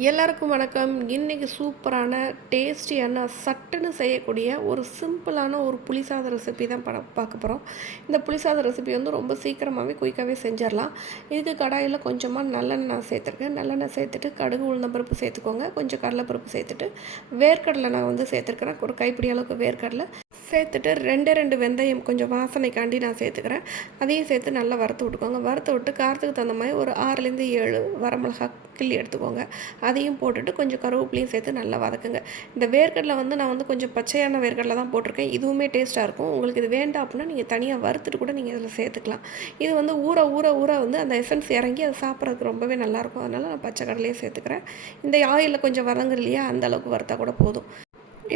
எல்லாருக்கும் வணக்கம். இன்றைக்கி சூப்பரான டேஸ்டியான சட்டுன்னு செய்யக்கூடிய ஒரு சிம்பிளான ஒரு புளிசாத ரெசிபி தான் பட பார்க்க போகிறோம் இந்த புளிசாத ரெசிபி வந்து ரொம்ப சீக்கிரமாகவே குயிக்காகவே செஞ்சிடலாம். இதுக்கு கடாயில் கொஞ்சமாக நல்லெண்ணெய் நான் சேர்த்துருக்கேன். நல்லெண்ணெய் சேர்த்துட்டு கடுகு உளுந்தம்பருப்பு சேர்த்துக்கோங்க. கொஞ்சம் கடலைப்பருப்பு சேர்த்துட்டு வேர்க்கடலை நான் வந்து சேர்த்துருக்கிறேன் ஒரு கைப்பிடி அளவுக்கு வேர்க்கடலை. சேர்த்துட்டு ரெண்டே ரெண்டு வெந்தயம் கொஞ்சம் வாசனைக்காண்டி நான் சேர்த்துக்கிறேன். அதையும் சேர்த்து நல்லா வறுத்து விட்டுக்கோங்க. வறுத்து விட்டு காரத்துக்கு தகுந்த மாதிரி ஒரு ஆறுலேருந்து ஏழு வரமிளகா கிள்ளி எடுத்துக்கோங்க. அதையும் போட்டுட்டு கொஞ்சம் கருவேப்பிலையும் சேர்த்து நல்லா வதக்குங்க. இந்த வேர்க்கடலை வந்து நான் வந்து கொஞ்சம் பச்சையான வேர்க்கடலை தான் போட்டிருக்கேன். இதுவுமே டேஸ்ட்டாக இருக்கும். உங்களுக்கு இது வேண்டாம் அப்படின்னா நீங்கள் தனியாக வறுத்துட்டு கூட நீங்கள் இதில் சேர்த்துக்கலாம். இது வந்து ஊற ஊற ஊற வந்து அந்த எசன்ஸ் இறங்கி அதை சாப்பிட்றதுக்கு ரொம்பவே நல்லாயிருக்கும். அதனால் நான் பச்சை கடலையே சேர்த்துக்கிறேன். இந்த ஆயிலில் கொஞ்சம் வதங்குற இல்லையா? அந்த அளவுக்கு வறுத்தா கூட போதும்.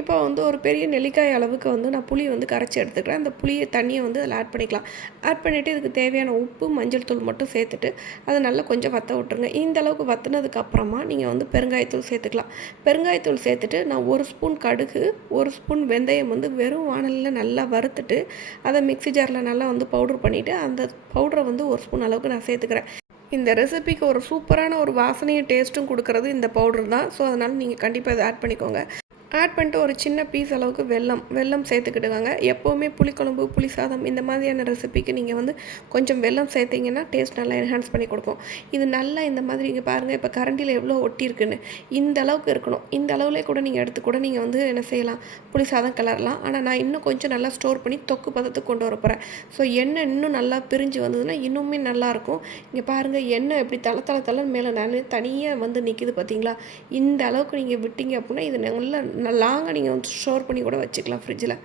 இப்போ வந்து ஒரு பெரிய நெல்லிக்காய் அளவுக்கு வந்து நான் புளி வந்து கரைச்சி எடுத்துக்கிறேன். அந்த புளியை தண்ணியை வந்து அதில் ஆட் பண்ணிக்கலாம். ஆட் பண்ணிவிட்டு இதுக்கு தேவையான உப்பு மஞ்சள் தூள் மட்டும் சேர்த்துட்டு அதை நல்லா கொஞ்சம் வற்ற விட்டுருங்க. இந்த அளவுக்கு வற்றினதுக்கு அப்புறமா நீங்கள் வந்து பெருங்காயத்தூள் சேர்த்துக்கலாம். பெருங்காயத்தூள் சேர்த்துட்டு நான் ஒரு ஸ்பூன் கடுகு ஒரு ஸ்பூன் வெந்தயம் வந்து வெறும் வானலில் நல்லா வறுத்துட்டு அதை மிக்ஸி ஜாரில் நல்லா வந்து பவுடர் பண்ணிவிட்டு அந்த பவுடரை வந்து ஒரு ஸ்பூன் அளவுக்கு நான் சேர்த்துக்கிறேன். இந்த ரெசிபிக்கு ஒரு சூப்பரான ஒரு வாசனையும் டேஸ்ட்டும் கொடுக்கறது இந்த பவுடர் தான். ஸோ அதனால் நீங்கள் கண்டிப்பாக இதை ஆட் பண்ணிக்கோங்க. ஆட் பண்ணிட்டு ஒரு சின்ன பீஸ் அளவுக்கு வெல்லம் வெல்லம் சேர்த்துக்கிட்டுவாங்க எப்போவுமே புளிக்குழம்பு புளி சாதம் இந்த மாதிரியான ரெசிபிக்கு நீங்கள் வந்து கொஞ்சம் வெல்லம் சேர்த்திங்கன்னா டேஸ்ட் நல்லா என்ஹான்ஸ் பண்ணி கொடுக்கும். இது நல்லா இந்த மாதிரி இங்கே பாருங்கள் இப்போ கரண்டியில் எவ்வளோ ஒட்டி இருக்குன்னு. இந்த அளவுக்கு இருக்கணும். இந்த அளவுலே கூட நீங்கள் எடுத்து கூட நீங்கள் வந்து என்ன செய்யலாம் புளி சாதம் கிளறலாம் ஆனால் நான் இன்னும் கொஞ்சம் நல்லா ஸ்டோர் பண்ணி தொக்கு பதத்துக்கு கொண்டு வர போகிறேன் ஸோ எண்ணெய் இன்னும் நல்லா பிரிஞ்சு வந்ததுன்னா இன்னுமே நல்லாயிருக்கும் இங்கே பாருங்கள் எண்ணெய் எப்படி தலை தலை தலை மேலே நான் தனியாக வந்து நிற்கிது பார்த்தீங்களா இந்த அளவுக்கு நீங்கள் விட்டீங்க அப்படின்னா இது நல்லா லாங்காக நீங்கள் வந்து ஸ்டோர் பண்ணி கூட வச்சுக்கலாம் ஃப்ரிட்ஜில்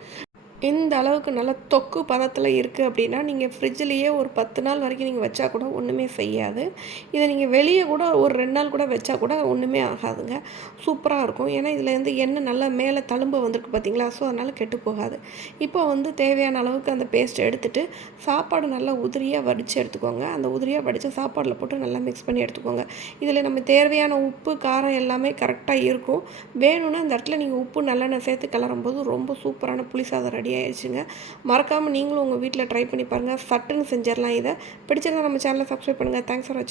இந்த அளவுக்கு நல்ல தொக்கு பதத்தில் இருக்குது அப்படின்னா நீங்கள் ஃப்ரிட்ஜ்லேயே ஒரு பத்து நாள் வரைக்கும் நீங்கள் வச்சா கூட ஒன்றுமே செய்யாது. இதை நீங்கள் வெளியே கூட ஒரு ரெண்டு நாள் கூட வச்சா கூட ஒன்றுமே ஆகாதுங்க. சூப்பராக இருக்கும். ஏன்னா இதில் எண்ணெய் நல்லா மேலே தழும்பு வந்திருக்கு பார்த்தீங்களா ஸோ அதனால் கெட்டு போகாது. இப்போ வந்து தேவையான அளவுக்கு அந்த பேஸ்ட் எடுத்துகிட்டு சாப்பாடு நல்லா உதிரியாக வடித்து எடுத்துக்கோங்க. அந்த உதிரியாக வடித்து சாப்பாடில் போட்டு நல்லா மிக்ஸ் பண்ணி எடுத்துக்கோங்க. இதில் நம்ம தேவையான உப்பு காரம் எல்லாமே கரெக்டாக இருக்கும். வேணும்னா அந்த இடத்துல நீங்கள் உப்பு நல்லெண்ணெய் சேர்த்து கிளறும்போது ரொம்ப சூப்பரான புளிசாதம் ரெடி ரெடி ஆயிடுச்சுங்க. மறக்காமல் நீங்களும் உங்கள் வீட்டில் ட்ரை பண்ணி பாருங்கள் சட்டுன்னு செஞ்சிடலாம் இதை. பிடிச்சிருந்தா நம்ம சேனலை சப்ஸ்கிரைப் பண்ணுங்கள் தேங்க்ஸ் ஃபார் வாட்சிங்